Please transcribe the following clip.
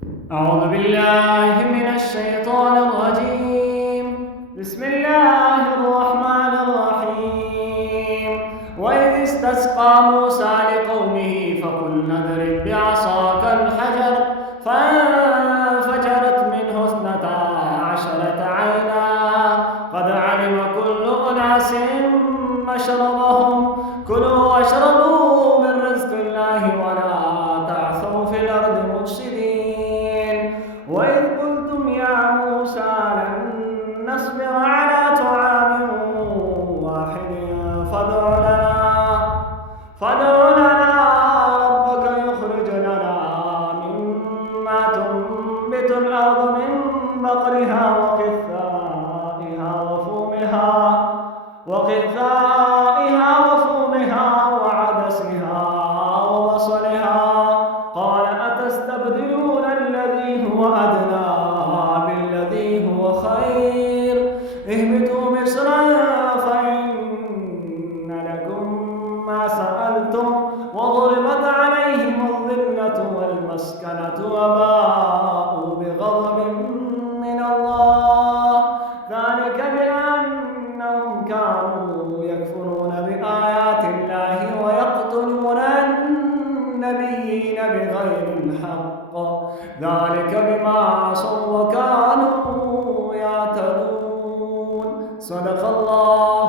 أعوذ بالله من الشيطان الرجيم. بسم الله الرحمن الرحيم. وإذ استسقى موسى لقومه فقلنا اضرب بعصاك الحجر فانفجرت منه 12 عينا قد علم كل أناس مشربهم كلوا واشربوا من رزق الله ولا تعثوا في الأرض مفسدين. وإذ قلتم يا موسى لن نصبر على طعام واحد فادع لنا ربك يخرج لنا مما تنبت الأرض من بقلها وقثائها وعدسها وبصلها قال أتستبدلون الذي هو أدنى بالذي هو خير اهبطوا مصرا فإن لكم ما سألتم وضربت عليهم الذلة والمسكنة وباءوا بغضب من الله ذلك بأنهم كانوا يكفرون بآيات الله ويقتلون النبيين بغير الحق ذلك بما عصوا وكانوا يعتدون. صدق الله.